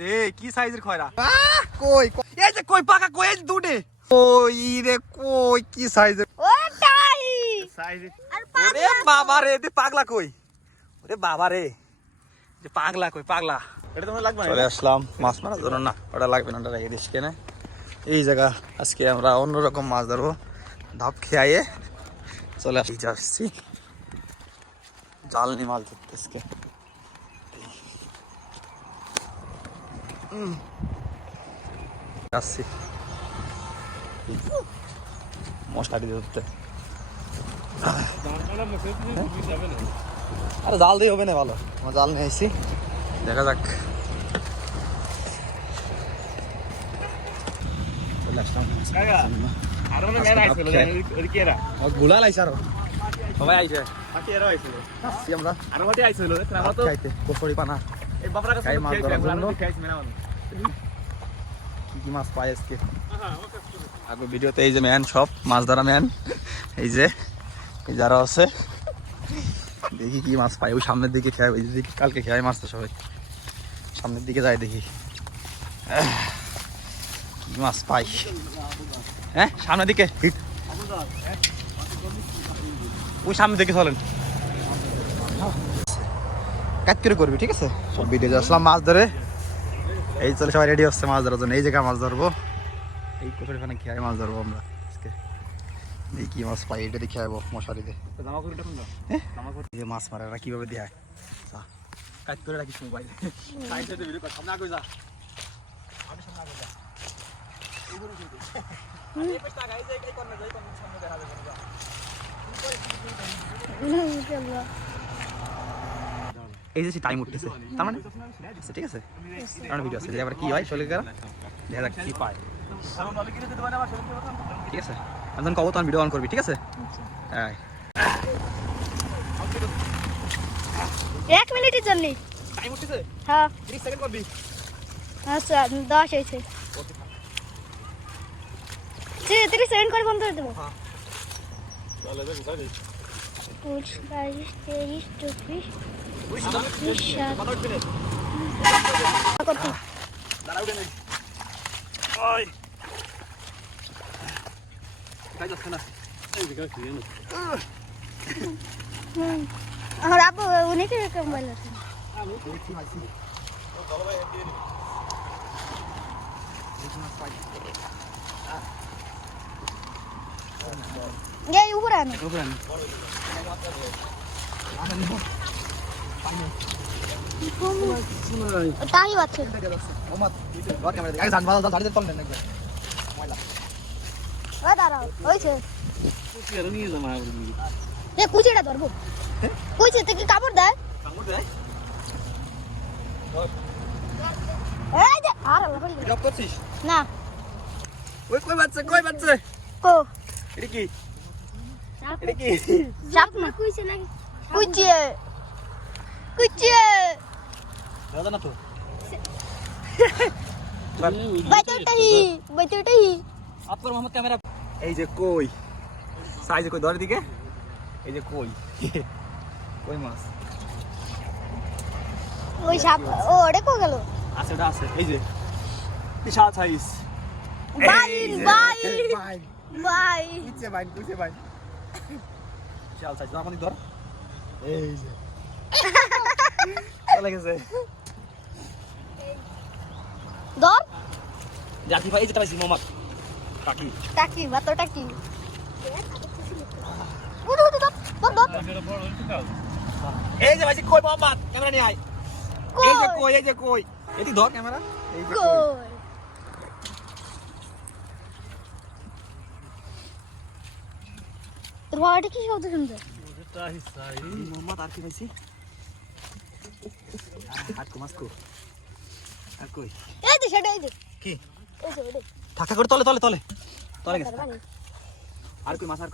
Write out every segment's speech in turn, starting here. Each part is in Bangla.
দে কি সাইজের খয়রা কই এই যে কই পাকা কই এই দুটে ওই রে কই কি সাইজের ওটাই সাইজ ওরে বাবা রে দে পাগলা কই ওরে বাবা রে যে পাগলা কই পাগলা এটা তোমার লাগবে না চলে আসলাম মাছ মারার জন্য না ওটা লাগবে না ওটা রেখে দিস কেন এই জায়গা আজকে আমরা অন্যরকম মাছ ধরবো ধাপ খেয়ে চলে আসছি জাল নিয়ে মাছ ধরতে আজকে আসছি মশলাটি ধরতে আরে জাল দিয়ে হবে না ভালো আমার জাল নিয়ে আসছি দেখা যাক চলে আসলাম গুলা লাইছে আরো সবাই আইছে আমরা খাইতে কচুরি পানা খাই মাছ ধরার জন্য কি মাছ পাই আজকে আগে ভিডিওতে এই যে ম্যান সব মাছ ধরা ম্যান এই যে এই যারা আছে দেখি কি মাছ পাই ওই সামনের দিকে খেয়ে ওই দিকে কালকে খেয়ে মাছ তো সবাই সামনের দিকে যাই দেখি কি মাছ পাই হ্যাঁ সামনের দিকে ওই সামনের দিকে চলেন কাজ করে করবি ঠিক আছে সব ভিডিও আসলাম মাছ ধরে এই চলে সবাই রেডি হচ্ছে মাছ ধরার জন্য এই জায়গায় মাছ ধরবো এই কোথায় খেয়ে মাছ ধরবো আমরা আজকে এই কি মাছ পাই এটা দেখে আইবো মশারিতে মাছ মারা কিভাবে দেয় কাজ করে রাখিস মোবাইল এই যে টাইম উঠতেছে তার মানে ঠিক আছে ভিডিও আছে এবার কি হয় চলে গেল দেখা যাক কি পায় ঠিক আছে আমি কব তখন ভিডিও অন করবি ঠিক আছে হ্যাঁ 1 মিনিটের জন্য টাইম উঠতেছে হ্যাঁ 30 সেকেন্ড করবি আচ্ছা 10 হইছে 30 সেকেন্ড করে বন্ধ করে দেব হ্যাঁ চলে যাবে গাড়ি 22 23 24 আমার আপু উনি কি মোবাইল আছে এই উপরে আনো তাই বাচ্চা দাঁড়াও হয়েছে কুচিটা ধরবো কুচি তো কি কাপড় দেয় না ওই কই বাচ্চা কো এটা কি চাপ না কুচি নাকি কুচি দাদা না তো বাইতেটাই আপনার মোহাম্মদ ক্যামেরা এই যে কই সাইজে কই ধরে দিকে এই যে কই কই মাছ ওই সাপ ও ওড়ে কো গেল আছে ওটা আছে এই যে বিশাল সাইজ বাই নিচে বাইন বিশাল সাইজ আপনি ধর এই যে চলে গেছে ধর জাতি ভাই এই যে পাইছি মোহাম্মদ টাকি বাতো টাকি এই যে ভাই কই মোহাম্মদ ক্যামেরা নিয়ে আয় এই যে কই এটি ধর ক্যামেরা এই যে কই তোর বাবাটা কি শব্দ শুনছে মোহাম্মদ আর কি পাইছি আর কো মাসকো আর কই এই যে সেটা এই যে কি এই যে ওটা ঠাকা করে তলে গেছে আর কই মাছ আর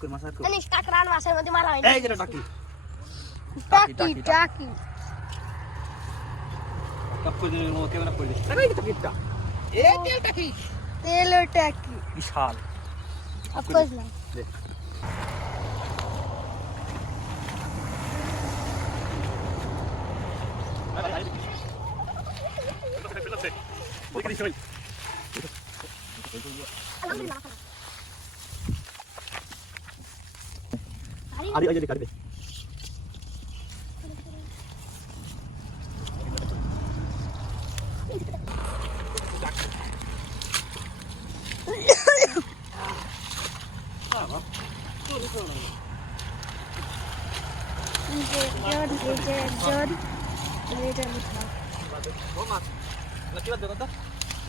কই মাছ আর কই আনিস কাকরান মাছের মধ্যে মারা হয় এই যে টাকি কাপ করে দিন ক্যামেরা করে দিন এই টাকিটা এই তেল টাকি বিশাল আপকোজ না আরে ওই যে কাটবে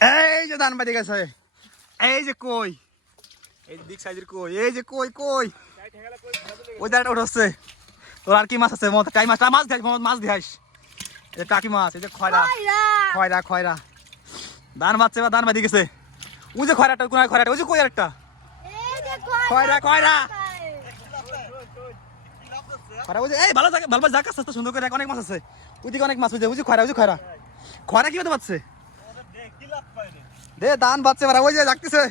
এই যে ধান বাড়ি গেছে এই যে কই এই যে বিগ সাইজের কই এই যে কই কই ওই দাঁড়াটা উঠছে তোর আর কি মাছ আছে মত টাই মাছ মাছ দেখ মাছ দিহাইস এই যে টাকি মাছ এই যে খয়রা খয়রা খয়রা ধান বাচ্চা বা ধান বাড়ি গেছে ওই যে খয়রাটা কোন খয়রাটা ওই যে কই আরেকটা খয়রা খয়রা খয়রা ওই যে এই ভালো জায়গা ভালো জায়গা আছে সুন্দর করে অনেক মাছ আছে ওইদিকে অনেক মাছ ওই যে খয়রা ওই যে খয়রা খয়রা কি হতে পারছে দে ধান বাচ্চা মারা ওই যে লাগতেছে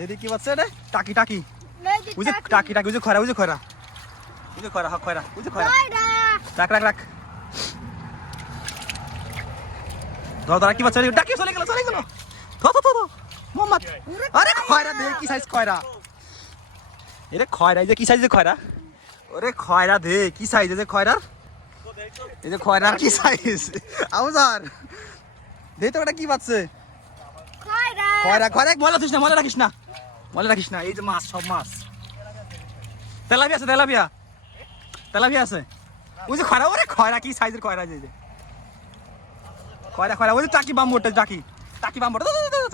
দে কি বাচ্চা রে টাকি টাকি ওই যে টাকি টাকি ওই যে খয়রা ওই যে খয়রা ওই যে খয়রা খয়রা ওই যে খয়রা রাখ রাখ রাখ ধর ধর কি বাচ্চা টাকি চলে গেল থো থো থো মোহাম্মদ আরে খয়রা দে কি সাইজ খয়রা এরে খয়রা এই যে কি সাইজের খয়রা ওরে খয়রা দে কি সাইজ এই যে খয়রার এই যে খয়রার কি সাইজ আউজার দে তো এটা কি বাচ্চা খয়রা খয়রা মজা রাখিস না মজা রাখিস না এই যে মাছ সব মাছ তেলাপিয়া আছে তেলাপিয়া আছে ওই যে খয়রা ওরে খয়রা কি সাইজের খয়রা যে খয়রা খয়রা ওই যে টাকি বাম্বুটা টাকি বাম্বুটা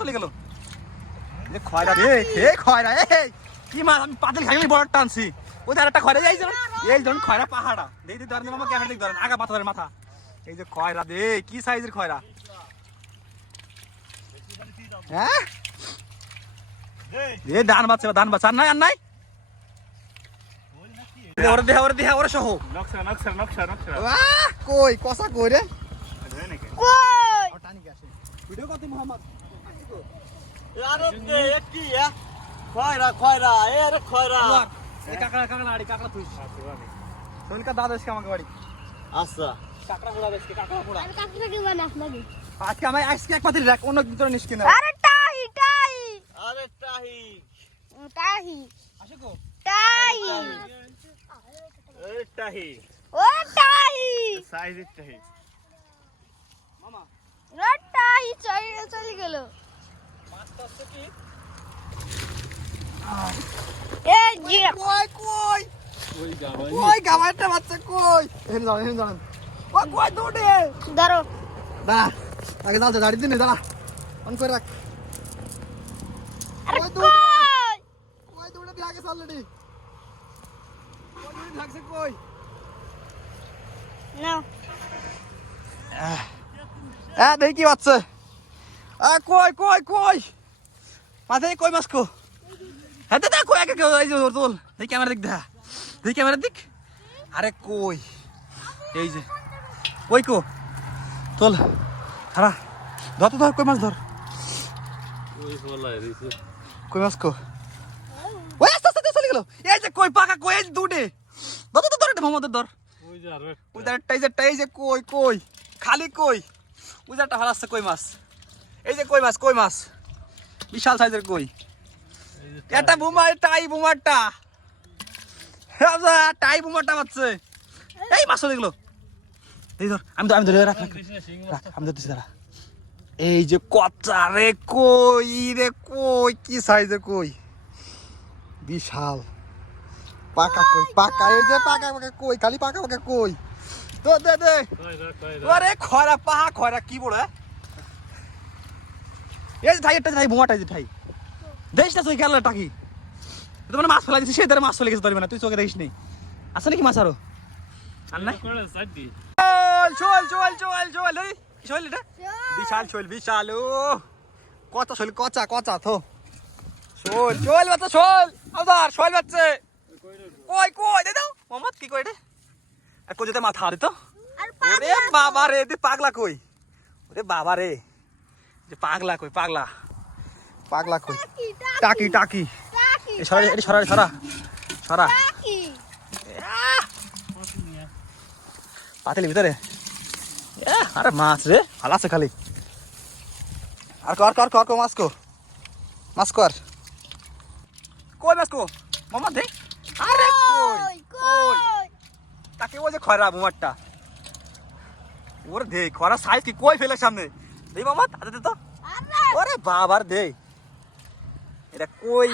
চলে গেল যে খয়রা রে হে খয়রা এই কি মাছ আমি পাতিল খাইলে বড় টানছি ওই আরেকটা খয়রা এই ধরুন খয়রা পাহাড়া দেই দি ধরেন মামা ক্যামেরা দিক ধরেন আগা পাথরের মাথা এই যে খয়রা দে কি সাইজের খয়রা হ্যাঁ দে ধান বাচ্চা আর নাই ওরে দেহা ওরে সহ নকশা বাহ কই কসা কই রে কই টানি গেছে ভিডিও কত মোহাম্মদ আরে দে কি খয়রা এর খয়রা এই কাকড়া তুই সলিকা দাদা এসে আমাকে বাড়ি আচ্ছা কাকড়া পোড়া দেশকে কাকড়া পোড়া আর কাকুকে কি বানাস নাকি আজকে আজকে এক পাতিল রাখ অন্য ভিতরে নিস কিনা আরে টাহি আরে টাহি আসে কো টাহি এই টাহি ও টাহি সাইজ টাহি মামা ও টাহি চলে গেল মাছ তো আছে কি এই জি কই গামাটা বাচ্চা কই এখানে যান ও কই দৌড়ে ধরো দাঁড়া আগে দাঁড়া দাঁড়িয়ে দিন দাঁড়া অন করে রাখ আরে কই দৌড়ে দিয়ে আগে অলরেডি কই দৌড়ে লাগছে কই নাও দেখি কি বাচ্চা কই মাথায় কই মাছ কো হ্যাঁ দাদা কই আগে এই যে তোল দেখি ক্যামেরা দিক আরে কই এই যে কই কো তোল হারা ধর কই মাছ ধর কই মাছ কো ওই আস্তে চলে গেল এই যে কই পাকা কই এই দুটে ধর এটা মোহাম্মদ ধর ওই এই যে কই খালি কই ওই যারটা হারাচ্ছে কই মাছ এই যে কই মাছ বিশাল সাইজের কই এটা বুমারটা টাই বুমারটা বাচ্চা এই মাছ চলে গেল এই ধর আমি ধরে রাখ আমি ধরতেছি দাঁড়া এই যে কচ্চা রে কই কি সাইজের কই বিশাল পাকা এই যে পাকা কই খালি পাকা কই তো দে ওরে খয়রা কি বড় এই যে ঠাই বুমাটা যে ঠাই দেখিস না তুই খেলা টাকি তুই মানে মাছ ফেলা দিচ্ছিস সে মাছ চলে গেছে ধরবে না তুই চোখে দেখিস নি আছে নাকি মাছ আরো আর নাই চল এই শৈল এটা বিশাল ও কচা শৈল কচা থো শৈল বাচ্চা আবার শৈল বাচ্চা কই দে দাও মোহাম্মদ কি কই রে আর কই যেতে মাথা দিত ওরে বাবা রে তুই পাগলা কই ওরে বাবা রে যে পাগলা কই টাকি সরা পাতিলের ভিতরে আরে মাছ রে ভালো আছে খালি আর কর কর কর কর মাছ কো মাছ কর কই মাছ কো মামা দে আরে কই কই তাকে ওই যে খয়রা বুমারটা ওরে দে খয়রা সাইজ কি কই ফেলে সামনে দে মামা হাতে দে তো ওরে বাবার দে এটা কই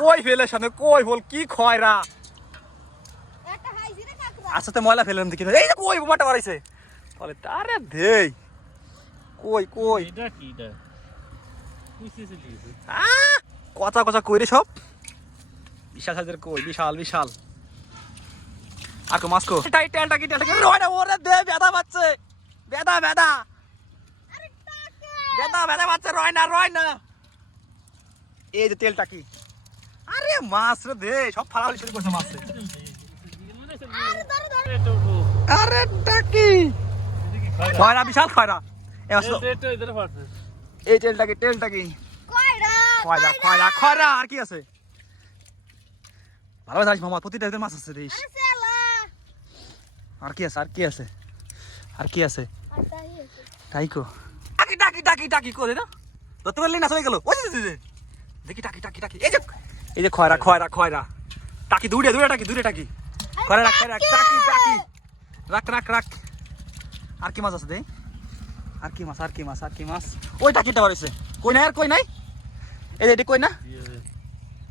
কই ফেলে সামনে কই বল কি খয়রা আচ্ছা তো ময়লা ফেলেন দেখি এই যে কই বুমারটা বাড়াইছে বলে আরে দে কই কই এটা কি এটা কুইছে দিয়েছে কচা কচা কই রে সব বিশাল সাইজের কই বিশাল বিশাল আর কো মাছ কো টেলটা কি রয় না ওরে দে বেদা বাচ্চে বেদা বেদা বেদা বেদা বাচ্চে রয় না এই যে তেলটা কি আরে মাছ রে দে সব ফালাফালি শুরু করছে মাছ আরে টাকি খয়রা বিশাল খয়রা এই তেলটা কি খয়রা খয়রা খয়রা আর কি আছে ভালো জানিস মামা প্রতিটা মাছ আছে দেশ আর কি আছে আর কি আছে আর কি আছে টাইকো টাকি টাকি টাকি টাকি করে না ধরতে পারলি না চলে গেল ওই যে দেখি টাকি টাকি টাকি এই যে খয়রা খয়রা খয়রা টাকি দূরে টাকি খয়রা রাখ টাকি টাকি রাখ রাখ রাখ আর কি মাছ আছে দে আর কি মাছ ওই টাকিটা বাড়িছে কই নাই আর কই নাই এই যে কই না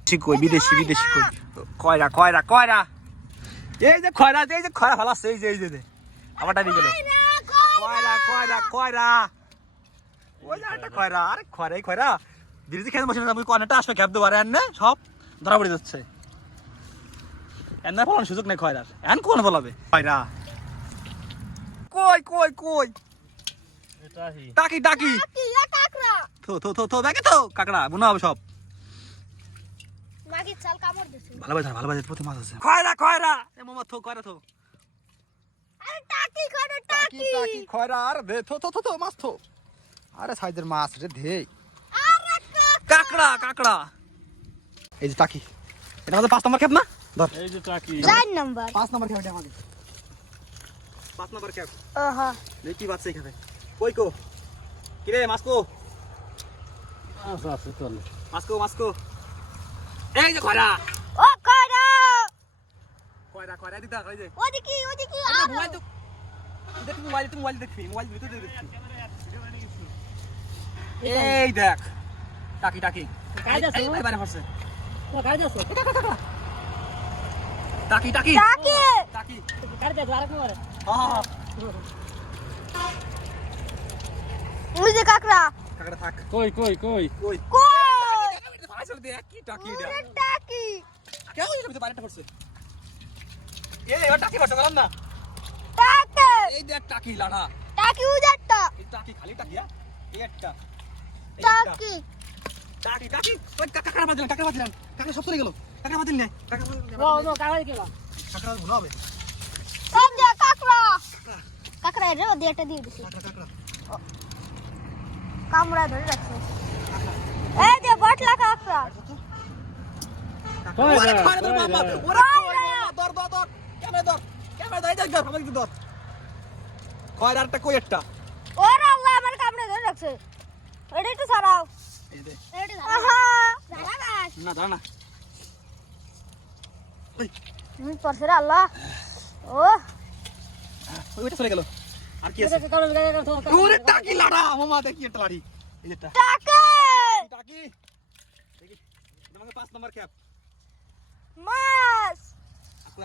ঠিক কই বিদেশি কই খয়রা খয়রা খয়রা এই যে খয়রা ফালাচ্ছে এই যে আমারটা দিয়ে গেল খয়রা খয়রা খয়রা ওই যে একটা খয়রা আরে খয়রা দিদি খেতে বসে আমি কর্নারটা আসবে ক্যাপ দেবো আর এনে সব ধরা পড়ে যাচ্ছে এনে ফলানোর সুযোগ নেই খয়রার এন কোন ফলাবে খয়রা কই টাকি টাকি থো দেখে তো কাকড়া বুনা হবে সব ভালো বাজে প্রতি মাছ আছে খয়রা এ মামা থো খয়রা থো টাকি খয়রা আর দে থো মাছ থো আরে সাইজের মাছ রে দে কাকড়া এই যে টাকি এটা আমাদের 5 নম্বর খেপ না ধর এই যে টাকি 4 নম্বর 5 নম্বর খেপ এটা আমাদের 5 নম্বর খেপ ওহো দেখি বাচ্চা এখানে কই কো কি রে মাছ কো আছে চল মাছ কো এই যে খয়রা ও খয়রা দিতা কই যে ওদিকে মোবাইল তো দেখ মোবাইল দেখবি মোবাইল ভিতরে দেখবি এই দেখ টাকি কাজ আছে ওই বাইরে পড়ছে ও কাজ আছে টাকি কাজ আছে আর কি করে হ্যাঁ ওই যে কাকড়া থাক কই আসলে দেখ কি টাকি এটা টাকি কেন এই ভিতরে বাইরেটা পড়ছে এই ওটা টাকি পড়ছে বললাম না টাকি এই দেখ টাকি লাড়া টাকি উজারটা এই টাকি খালি টাকি এই একটা টাকি ওই কাকড়া বাজলেন কাকড়া সব চলে গেল কাকড়া বাজলেন না কাকড়া ভুনা হবে এই যে কাকড়া রে ওদিকটা দিয়ে দিছি কাকড়া কামড়া ধরে রাখছে এই যে বটলা কাকড়া ওরে খয়রা তোর বাবা ওরে দর ক্যামেরা দর আমাকে দর খয়রা আরটা কই একটা ওরে আল্লাহ আমার কামড়া ধরে রাখছে এটা একটু ছাড়াও এই দে এটা আহা দাঁড়াস না দাঁড়া না পড়ছে রে আল্লাহ ও ওইটা চলে গেল আর কি আছে ওরে টাকি লাড়া মামা দেখি একটা লাড়ি এই যেটা টাকি দেখি তোমাকে 5 নম্বর ক্যাপ মাছ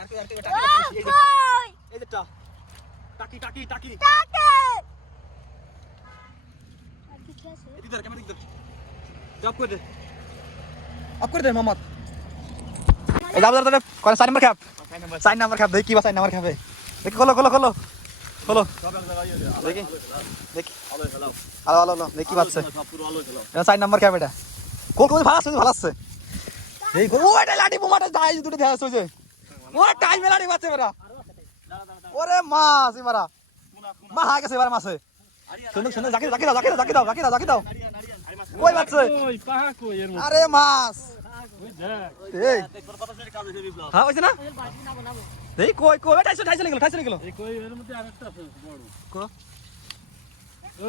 আর কি টাকি কই এই যেটা টাকি টাকি আর কি কি আছে এদিকে ধর ক্যামেরা দিক জব করে দে মোহাম্মদ এই যাও ধরে কোন 4 নম্বর ক্যাপ 4 নম্বর ক্যাপ দেখি বা 4 নম্বর ক্যাপে দেখি খোলো দেখি আলো দেখি বাচ্চা এটা 4 নম্বর ক্যাপ এটা কোন ভালো আছে এই ওটা লাঠি বোমাটা যাই দুটো দেখা হচ্ছে ও টাইমে লাঠি বাচ্চা মেরা ওরে মাছ মারা মা হা গেছে এবার মাছে শুনুন জাকি দাও কই বাচ্চা আরে মাছ এই হ্যাঁ হইছে না এই কই ঠাইছে গেল এই কই এর মধ্যে আরেকটা আছে বড় কো কই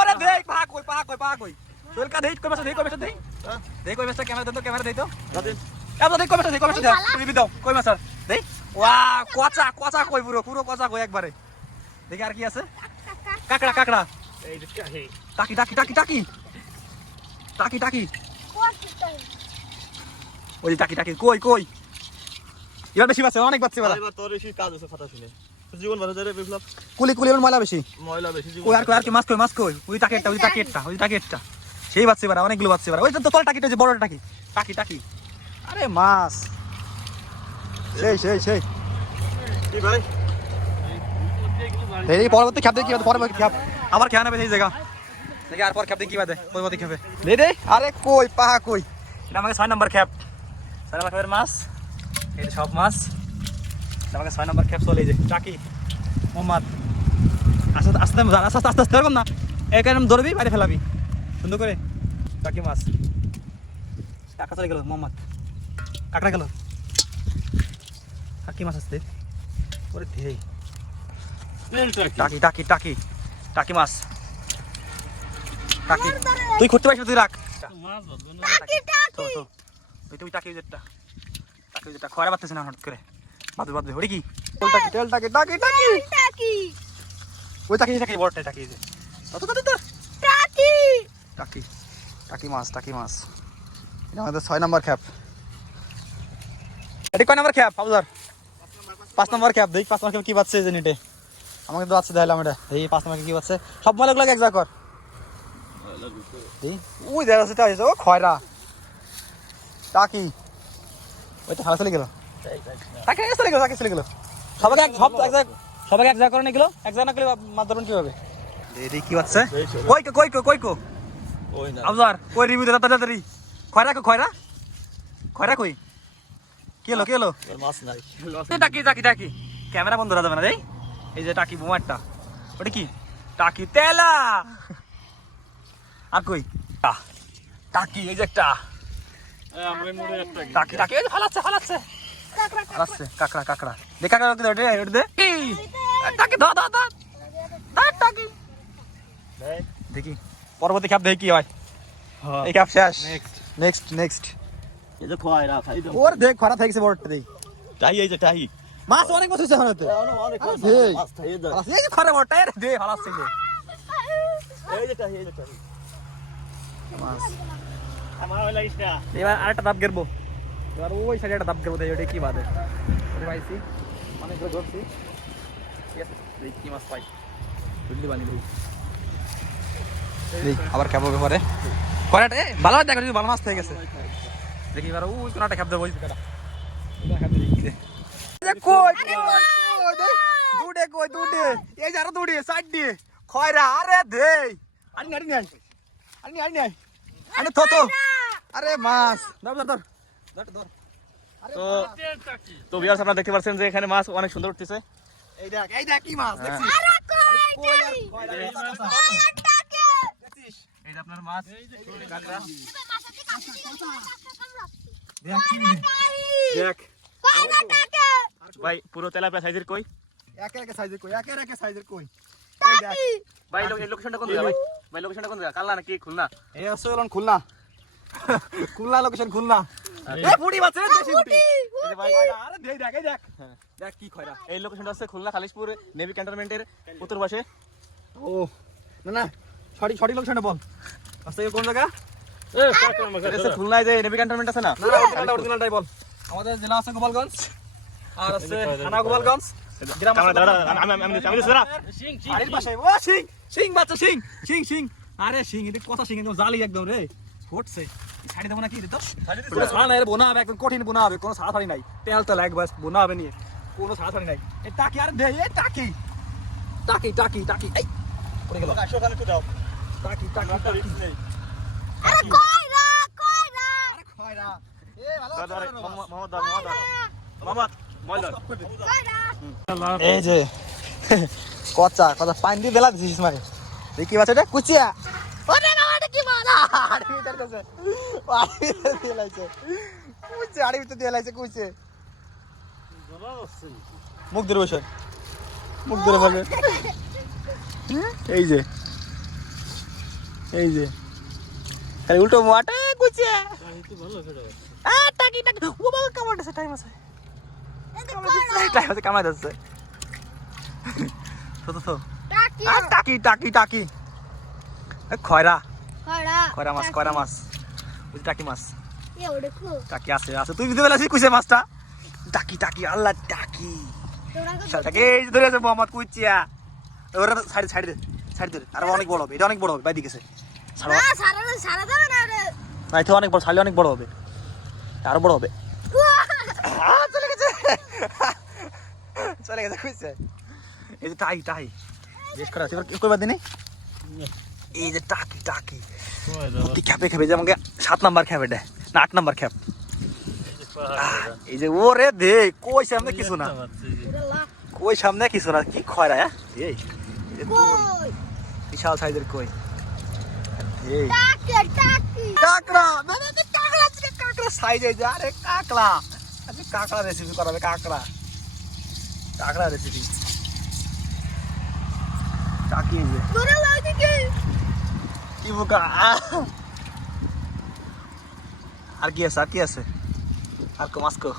ওরে দেখ পা কই সোহেল কা দেই কই মাছ দেই দেই কই মাছটা ক্যামেরা দেই তো এবার দেই কই মাছ দাও রিভিউ দাও কই মাছ দেই ওয়া কোচা কই পুরো কোচা কই একবারে দেখি আর কি আছে কাকড়া এই যে কাহি টাকি ওই টাকি কই এবার বেশি বাচ্চা অনেক বাচ্চা এবার তোর বেশি কাজ আছে কথা শুনে জীবন ভালো যায় রে বিপ্লব কুলি এর ময়লা বেশি জীবন ওই আর কি মাছ কই ওই টাকেটটা সেই বাচ্চা এবার অনেকগুলো বাচ্চা এবার ওই তো তল টাকিটা যে বড় টাকি আরে মাছ সেই কি ভাই এই পরবর্তী খাপ দেখি পরবর্তী খাপ আবার খেয়া নেবে এই জায়গা দেখি আর পর খাপ দেখি বাদে পরবর্তী খাবে দে আরে কই পাহা কই এটা আমাকে 6 নম্বর খাপ 6 নম্বর খাপের মাছ এই সব মাছ এটা আমাকে 6 নম্বর খাপ চলে এই যে টাকি মোহাম্মদ আস্তে এরকম না এরকম ধরবি বাইরে ফেলাবি সুন্দর করে টাকি মাছ টাকা চলে গেল মোহাম্মদ কাকড়া গেল টাকি মাছ আসতে ওরে ধেই টাকি মাছ তুই করতে পারিস তুই রাখ মাছ ধরবো না তুই টাকি যেটা খয়রা বাড়তেছে না হঠাৎ করে বাদবে ওরে কি তেল টাকি ওই টাকি বড়টাই টাকি যে টাকি মাছ এটা আমাদের 6 নম্বর খ্যাপ এটা কয় নম্বর খ্যাপ আবুজার 5 নম্বর খ্যাপ দেখ 5 নম্বর খ্যাপ কি বাচ্চা যে নিটে আমাকে তো বাচ্চা দেখালাম এটা এই 5 নম্বর কি বাচ্চা সব মালগুলো এক জায়গা কর এই ওই দেখা যাচ্ছে ও খয়রা টাকি ওই তো হারা চলে গেল টাকি চলে গেল সবাইকে এক জায়গা করে নিয়ে গেল এক জায়গা না গেলে মাছ ধরবেন কিভাবে এই কি বাচ্চা কই ওই না আবজার কই রিভিউ দে তাড়াতাড়ি খয়রা কই কি হলো তোর মাছ নাই টাকি ক্যামেরা বন্ধ করা যাবে না এই যে টাকি বোমারটা ওটা কি টাকি তেলা আর কই টাকি এই যে একটা আমরা মোড়ে একটা টাকি এই যে ফালাচ্ছে কাকড়া দে কাকড়া ওটা দে টাকি দা টাকি দেখি পরবর্তী খাপ দেখি কি হয় এই খাপ শেষ নেক্সট এই যে খয়রা খাই দাও ওর দেখ খরা থাকছে বড়টা দেখ এই যে টাই মাছ অনেক মাছ হইছে হনতে অনেক এই। মাছ খাই দাও এই যে খরা বড়টা এর দে ফালাচ্ছে এই যে টাই মাছ আমার হইলা ইসটা এবার আরেকটা দাব গেরবো এবার ওই সাইডে একটা দাব গেরবো ওটা কি বাদে ওরে পাইছি অনেকগুলো ধরছি ঠিক আছে দেখি কি মাছ পাই বুঝলি বানি দেই আবার খাবো ব্যাপারে করাটা ভালো দেখো যদি ভালো মাছ থেকে গেছে দেখি এবার ওই কোনটা খাব দেবো ওই জায়গাটা এটা খাব দেখি দে কই দুডে এই যারা দুডে সাইড দিয়ে খয়রা আরে দেই আনি তো আরে মাছ ধর তো ভিউয়ার্স আপনারা দেখতে পাচ্ছেন যে এখানে মাছ অনেক সুন্দর উঠতেছে এই দেখ কি মাছ দেখছিস এই যে আপনার মাছ কাকড়া দেখ ভাই পুরো তেলাপিয়া সাইজের কই একে সাইজের কই ভাই এই লোকেশনটা কোন জায়গা ভাই লোকেশনটা কোন জায়গা কাল্লা নাকি খুলনা এই আছে হলো খুলনা লোকেশন খুলনা এ বুড়ি বাচ্চা দেশি বুড়ি এই ভাই আরে দেখ কি খয়রা এই লোকেশনটা আছে খুলনা খালিশপুর নেভি ক্যান্টনমেন্টের উত্তর পাশে ও না সঠিক লোকেশনটা বল আচ্ছা কোন জায়গা এটা খুলনায় যে নেভি ক্যান্টনমেন্ট আছে না না অরিজিনালটাই বল আমাদের জেলা আছে গোপালগঞ্জ আর আছে থানা গোপালগঞ্জ গ্রাম আরে পাশে ও সিং বাচ্চা সিং আরে সিং এটা কথা সিং একদম জালি একদম রে ফুটছে ছাড়ি দেবো না কি দিত কোনো ছাড়া নাই বোনা হবে একদম কঠিন বোনা হবে কোনো ছাড়াছাড়ি নাই তেল লাগ বাস বোনা হবে নিয়ে কোনো ছাড়াছাড়ি নাই এই টাকি আর দে এই টাকি এই পড়ে গেল ওখানে একটু দাও টাকি আরে কয়রা আরে খয়রা এ ভালো এই যে কচা পানি দিয়ে বেলা দিছিস মানে দেখি বাচ্চা এটা কুচিয়া ওরে বাবা এটা কি মালা আরে ভিতর আছে দিয়ে লাইছে কুচে আরে ভিতর দিয়ে লাইছে কুচে মুখ ধরে বসে বলে এই যে এই যে খালি উল্টো মাঠে কুচিয়া একটু ভালো সেটা টাকি টাকি ও বাবা কামাইতেছে টাইম আছে টাইম আছে কামাই যাচ্ছে তো টাকি টাকি টাকি টাকি খয়রা খরা খয়রা মাছ বুঝি টাকি মাছ এ দেখো টাকি আছে আছে তুই বুঝতে পেরেছিস কুইছে মাছটা টাকি টাকি আল্লাহ টাকি তোরা শালটাকে এই যে ধরে আছে মোহাম্মদ কুইচিয়া ওরা সাইড দে আর অনেক বড় হবে এটা অনেক বড় হবে বাইদি গেছে ছাড়ো না সারা যাবে না রে না এটা অনেক বড় ছাড়লে অনেক বড় হবে আরো বড় হবে চলে গেছে কুইছে এই যে টাই বেশ করা আছে এবার কইবার দিনে এই যে টাকি তুই খেপে যে আমাকে 7 নাম্বার খেপে দেয় না 8 নাম্বার খেপ এই যে ওরে দে কই সামনে কিছু না কই সামনে কিছু না কি খয়রা এই কই বিশাল সাইজের কই এই টাকি কাকড়া মানে কাকড়া সাইজে যা রে কাকড়া আজকে কাকড়া রেসিপি করাবে কাকড়া রেসিপি টাকি এই যে তোরা লাগছে কি বোকা আর কি আছে আর কমাসকো